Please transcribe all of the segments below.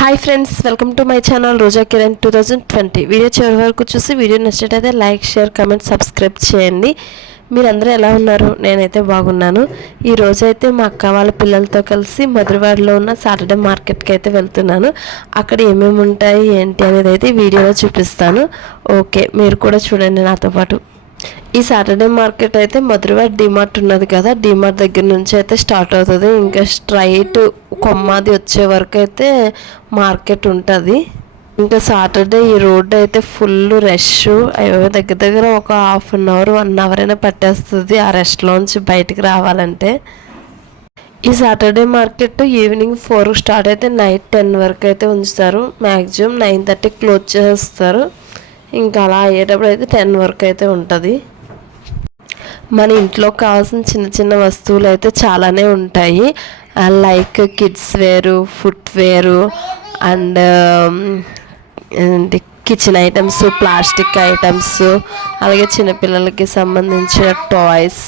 Hi friends welcome to my channel Roja Kiran two thousand twenty video చివరి వరకు చూసి video నచ్చినట్టయితే like share comment subscribe చేయండి. మీరందరూ ఎలా ఉన్నారు? నేనైతే బాగున్నాను. ఈ రోజైతే మా అక్క వాళ్ళ పిల్లలతో కలిసి మధురవాడలో ఉన్న సాటర్డే మార్కెట్కి అయితే వెళ్తున్నాను. అక్కడ ఏమేమి ఉంటాయి ఏంటి అనేది అయితే వీడియోలో చూపిస్తాను. ఓకే మీరు కూడా చూడండి నాతో పాటు. ఈ సాటర్డే మార్కెట్ అయితే మధురవాడ డిమార్ట్ ఉన్నది కదా డిమార్ట్ దగ్గర నుంచి అయితే స్టార్ట్ అవుతుంది. ఇంకా స్ట్రైట్ కొమ్మాది వచ్చే వరకు అయితే మార్కెట్ ఉంటుంది. ఇంకా సాటర్డే ఈ రోడ్డు అయితే ఫుల్ రష్. దగ్గర దగ్గర ఒక half an hour one hour అయినా పట్టేస్తుంది ఆ రష్లోంచి బయటికి రావాలంటే. ఈ Saturday market evening four start అయితే నైట్ టెన్ వరకు అయితే ఉంచుతారు. మ్యాక్సిమం నైన్ థర్టీ క్లోజ్ చేస్తారు ఇంకా అలా అయ్యేటప్పుడు అయితే టెన్ వరకు అయితే ఉంటుంది. మన ఇంట్లో కావాల్సిన చిన్న చిన్న వస్తువులు అయితే చాలానే ఉంటాయి. లైక్ కిడ్స్ వేరు ఫుట్ వేరు and kitchen items plastic items అలాగే చిన్నపిల్లలకి సంబంధించిన టాయ్స్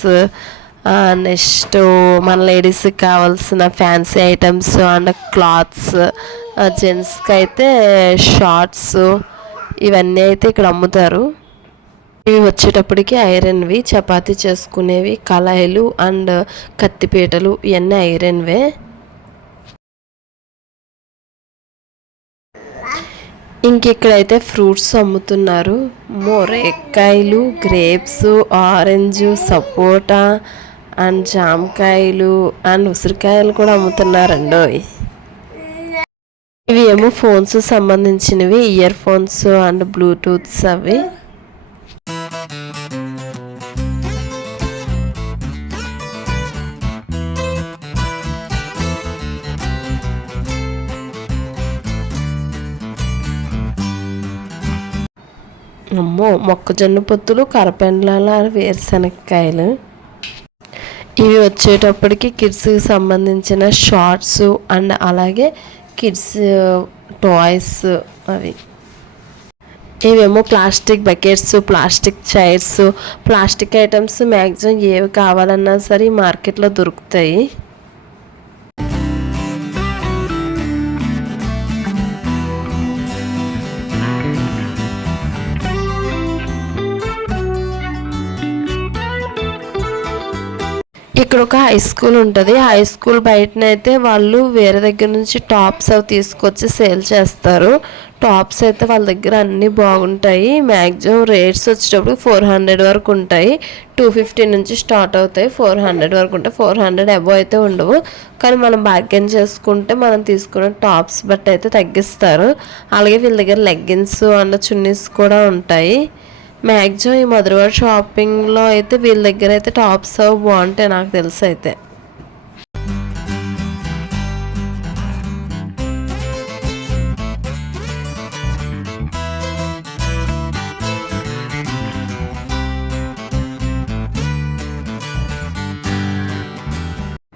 నెక్స్ట్ మన లేడీస్కి కావాల్సిన ఫ్యాన్సీ ఐటమ్స్ అండ్ క్లాత్స్ జెంట్స్కి అయితే షార్ట్స్ ఇవన్నీ అయితే ఇక్కడ అమ్ముతారు. ఇవి వచ్చేటప్పటికి ఐరన్వి చపాతీ చేసుకునేవి కళాయిలు అండ్ కత్తిపీటలు ఇవన్నీ ఐరన్వే. ఇంకెక్కడైతే ఫ్రూట్స్ అమ్ముతున్నారు. మొరేకాయలు గ్రేప్స్ ఆరెంజ్ సపోటా అండ్ జామకాయలు అండ్ ఉసిరికాయలు కూడా అమ్ముతున్నారండి ఇవి ఏమో ఫోన్స్ సంబంధించినవి ఇయర్ ఫోన్స్ అండ్ బ్లూటూత్స్ అవి. అమ్మో మొక్కజొన్న పొత్తులు కరపెండ్ల వేరుశనగకాయలు ఇవి వచ్చేటప్పటికి కిడ్స్కి సంబంధించిన షార్ట్స్ అండ్ అలాగే కిడ్స్ టాయ్స్ uh, uh, అవి. ఇవేమో plastic buckets plastic chairs plastic items maximum ఏవి కావాలన్నా సరే మార్కెట్లో దొరుకుతాయి. ఇక్కడ ఒక హై స్కూల్ ఉంటుంది. హై స్కూల్ బయటనైతే వాళ్ళు వేరే దగ్గర నుంచి టాప్స్ అవి తీసుకొచ్చి సేల్ చేస్తారు. టాప్స్ అయితే వాళ్ళ దగ్గర అన్నీ బాగుంటాయి. మ్యాక్సిమం రేట్స్ వచ్చేటప్పుడు ఫోర్ హండ్రెడ్ వరకు ఉంటాయి. టూ ఫిఫ్టీ నుంచి స్టార్ట్ అవుతాయి. ఫోర్ హండ్రెడ్ వరకు ఉంటాయి. ఫోర్ హండ్రెడ్ అబవ్ అయితే ఉండవు. కానీ మనం బార్గెన్ చేసుకుంటే మనం తీసుకున్న టాప్స్ బట్టి అయితే తగ్గిస్తారు. అలాగే వీళ్ళ దగ్గర లెగ్గిన్స్ అండ్ చున్నీస్ కూడా ఉంటాయి. మ్యాక్సిమం ఈ మధురవాడ షాపింగ్లో అయితే వీళ్ళ దగ్గర అయితే టాప్స్ అవి బాగుంటాయి నాకు తెలుసు అయితే.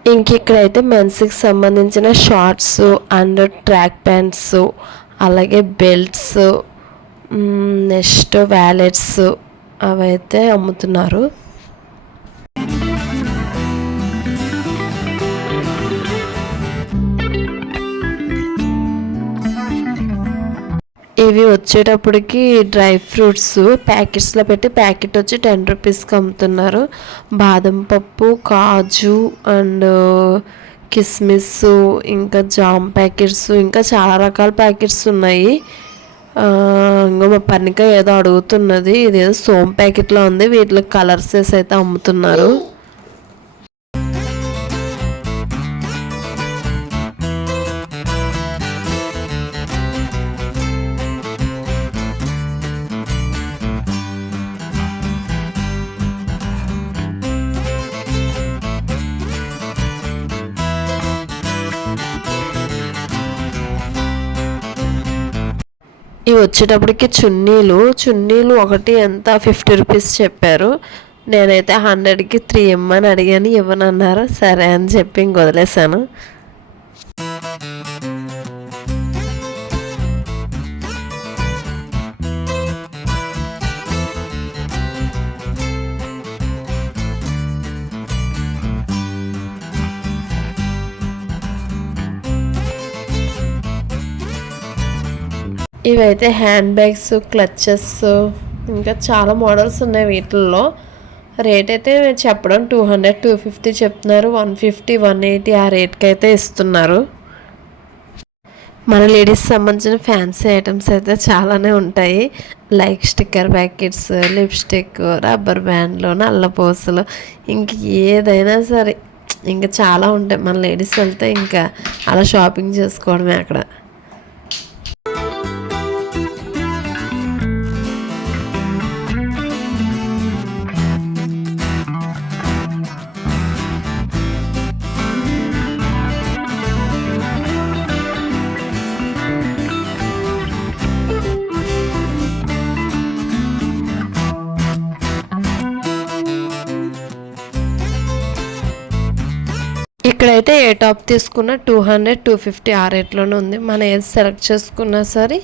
ఇంకెక్కడైతే మెన్స్కి సంబంధించిన షార్ట్స్ అండ్ ట్రాక్ ప్యాంట్స్ అలాగే బెల్ట్స్ నెక్స్ట్ వ్యాలెట్స్ అవైతే అమ్ముతున్నారు. ఇవి వచ్చేటప్పటికి డ్రై ఫ్రూట్స్ ప్యాకెట్స్లో పెట్టి ప్యాకెట్ వచ్చి టెన్ రూపీస్కి అమ్ముతున్నారు. బాదం పప్పు కాజు అండ్ కిస్మిస్ ఇంకా జామ్ ప్యాకెట్స్ ఇంకా చాలా రకాల ప్యాకెట్స్ ఉన్నాయి. ఇంకా మా పర్ణిక ఏదో అడుగుతున్నది ఇదేదో సోమ్ ప్యాకెట్లో ఉంది వీటిలో కలర్స్ అయితే అమ్ముతున్నారు. ఇవి వచ్చేటప్పటికి చున్నీలు. చున్నీలు ఒకటి ఎంత? ఫిఫ్టీ రూపీస్ చెప్పారు. నేనైతే హండ్రెడ్కి త్రీ ఇమ్మని అడిగాను. ఇవ్వనన్నారు. సరే అని చెప్పి ఇంక వదిలేశాను. ఇవైతే హ్యాండ్ బ్యాగ్స్ క్లచెస్ ఇంకా చాలా మోడల్స్ ఉన్నాయి వీటిల్లో. రేట్ అయితే చెప్పడం టూ హండ్రెడ్ టూ ఫిఫ్టీ చెప్తున్నారు. వన్ ఫిఫ్టీ వన్ ఎయిటీ ఆ రేట్కి అయితే ఇస్తున్నారు. మన లేడీస్ సంబంధించిన ఫ్యాన్సీ ఐటమ్స్ అయితే చాలానే ఉంటాయి. Like sticker packets lipstick rubber బ్యాండ్లు నల్లపూసలు ఇంక ఏదైనా సరే. ఇంకా చాలా ఉంటాయి. మన లేడీస్ వెళ్తే ఇంకా అలా షాపింగ్ చేసుకోవడమే అక్కడ. ఇక్కడైతే ఏ టాప్ తీసుకున్న టూ హండ్రెడ్ టూ ఫిఫ్టీ ఆ రేట్లోనే ఉంది. మనం ఏది సెలెక్ట్ చేసుకున్నా సరే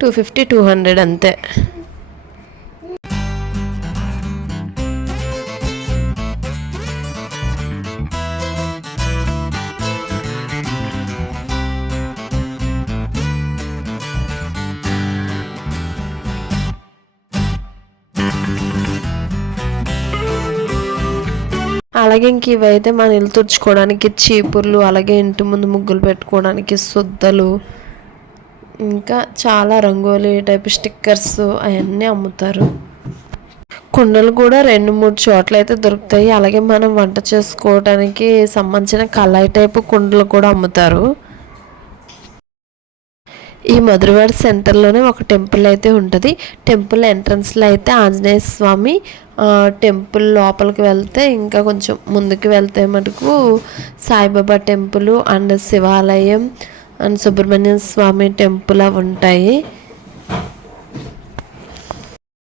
టూ ఫిఫ్టీ టూ హండ్రెడ్ అంతే. అలాగే ఇంక ఇవైతే మన ఇల్లు తుడుచుకోవడానికి చీపుర్లు అలాగే ఇంటి ముందు ముగ్గులు పెట్టుకోవడానికి సుద్దలు ఇంకా చాలా రంగోలీ టైప్ స్టిక్కర్స్ అవన్నీ అమ్ముతారు. కుండలు కూడా రెండు మూడు చోట్ల అయితే దొరుకుతాయి. అలాగే మనం వంట చేసుకోవడానికి సంబంధించిన కళాయి టైపు కుండలు కూడా అమ్ముతారు. ఈ మధురవాడ సెంటర్లోనే ఒక టెంపుల్ అయితే ఉంటుంది. టెంపుల్ ఎంట్రన్స్లో అయితే ఆంజనేయ స్వామి టెంపుల్ లోపలికి వెళ్తే ఇంకా కొంచెం ముందుకు వెళ్తే మటుకు సాయిబాబా టెంపుల్ అండ్ శివాలయం అండ్ సుబ్రహ్మణ్య స్వామి టెంపుల్ అవి ఉంటాయి.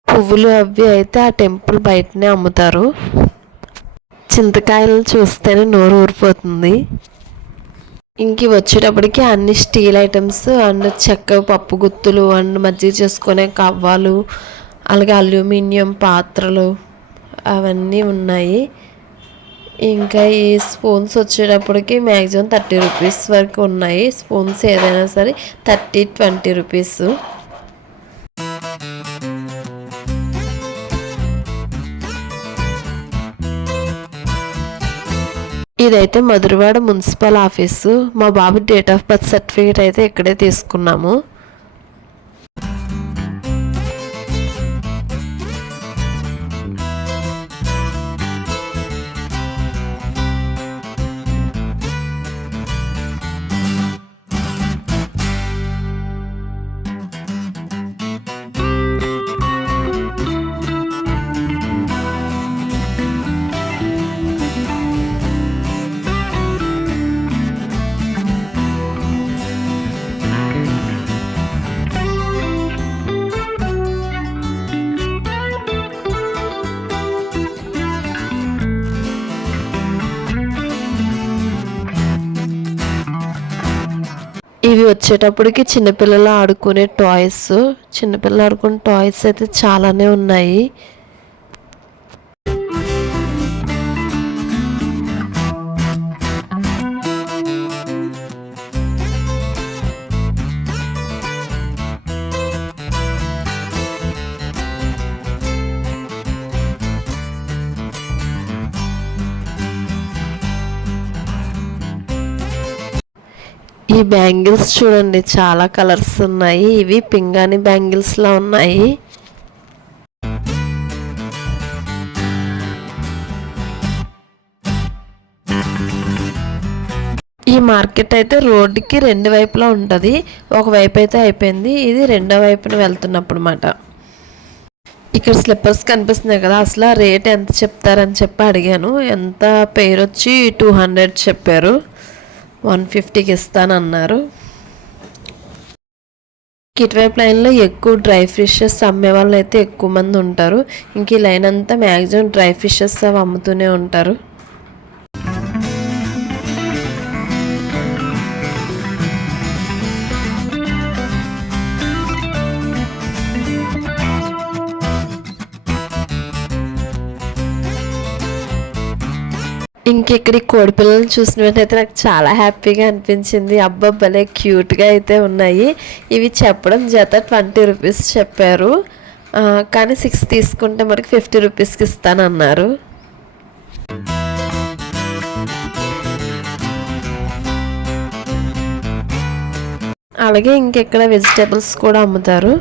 పువ్వులు అవి అయితే ఆ టెంపుల్ బయటనే అమ్ముతారు. చింతకాయలు చూస్తేనే నోరు ఊరిపోతుంది. ఇంక వచ్చేటప్పటికి అన్ని స్టీల్ ఐటమ్స్ అండ్ చెక్క పప్పు గుత్తులు అండ్ మజ్జిగ చేసుకునే కవ్వాలు అలాగే అల్యూమినియం పాత్రలు అవన్నీ ఉన్నాయి. ఇంకా ఈ స్పూన్స్ వచ్చేటప్పటికి మ్యాక్సిమం థర్టీ రూపీస్ వరకు ఉన్నాయి. స్పూన్స్ ఏదైనా సరే థర్టీ ట్వంటీ రూపీస్. ఇదైతే మధురవాడ మున్సిపల్ ఆఫీసు. మా బాబు డేట్ ఆఫ్ బర్త్ సర్టిఫికేట్ అయితే ఇక్కడే తీసుకున్నాము. ఇవి వచ్చేటప్పటికి చిన్నపిల్లలు ఆడుకునే టాయ్స్ చిన్నపిల్లలు ఆడుకునే టాయ్స్ అయితే చాలానే ఉన్నాయి. ఈ బ్యాంగిల్స్ చూడండి చాలా కలర్స్ ఉన్నాయి. ఇవి పింగాణి బ్యాంగిల్స్ లా ఉన్నాయి. ఈ మార్కెట్ అయితే రోడ్డుకి రెండు వైపులా ఉంటుంది. ఒక వైపు అయితే అయిపోయింది. ఇది రెండో వైపున వెళ్తున్నప్పుడు మాట. ఇక్కడ స్లిప్పర్స్ కనిపిస్తున్నాయి కదా అసలు ఆ రేట్ ఎంత చెప్తారని చెప్పి అడిగాను. ఎంత పేరు వచ్చి టూ హండ్రెడ్ చెప్పారు. వన్ ఫిఫ్టీకి ఇస్తానన్నారు. ఇటువైపు లైన్లో ఎక్కువ డ్రై ఫిషెస్ అమ్మే వాళ్ళు అయితే ఎక్కువ మంది ఉంటారు. ఇంక ఈ లైన్ అంతా మ్యాక్సిమం డ్రై ఫిషెస్ అవి అమ్ముతూనే ఉంటారు. ఇంకెక్కడి కోడి పిల్లలు చూసిన వెంటనే నాకు చాలా హ్యాపీగా అనిపించింది. అబ్బా భలే క్యూట్గా అయితే ఉన్నాయి. ఇవి చెప్పడం జత ట్వంటీ రూపీస్ చెప్పారు. కానీ సిక్స్ తీసుకుంటే మనకి ఫిఫ్టీ రూపీస్కి ఇస్తానన్నారు. అలాగే ఇంకెక్కడ వెజిటేబుల్స్ కూడా అమ్ముతారు.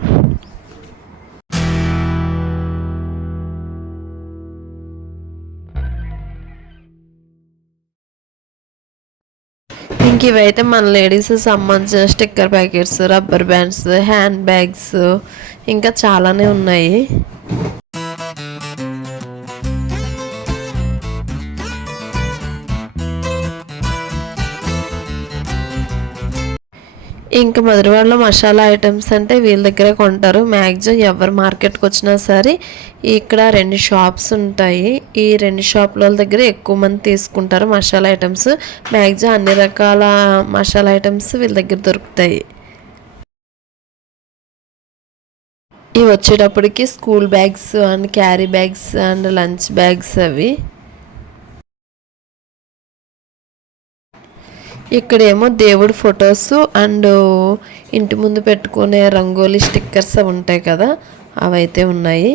ఇంక ఇవైతే మన లేడీస్ సంబంధించిన sticker packets rubber bands hand bags ఇంకా చాలానే ఉన్నాయి. ఇంకా మధురవాడలో మసాలా ఐటమ్స్ అంటే వీళ్ళ దగ్గరే కొంటారు. మ్యాక్సిమం ఎవరు మార్కెట్కి వచ్చినా సరే ఇక్కడ రెండు షాప్స్ ఉంటాయి. ఈ రెండు షాపుల దగ్గర ఎక్కువ మంది తీసుకుంటారు మసాలా ఐటమ్స్. మ్యాక్సిమం అన్ని రకాల మసాలా ఐటమ్స్ వీళ్ళ దగ్గర దొరుకుతాయి. ఇవి వచ్చేటప్పటికి school bags and carry bags and lunch bags అవి. ఇక్కడేమో దేవుడి ఫొటోస్ అండ్ ఇంటి ముందు పెట్టుకునే రంగోలీ స్టిక్కర్స్ అవి ఉంటాయి కదా అవైతే ఉన్నాయి.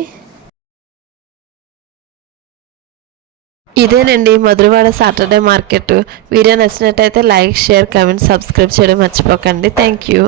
ఇదేనండి మధురవాడ సాటర్డే మార్కెట్. వీడియో నచ్చినట్టయితే లైక్ షేర్ కమెంట్ సబ్స్క్రైబ్ చేయడం మర్చిపోకండి. Thank you.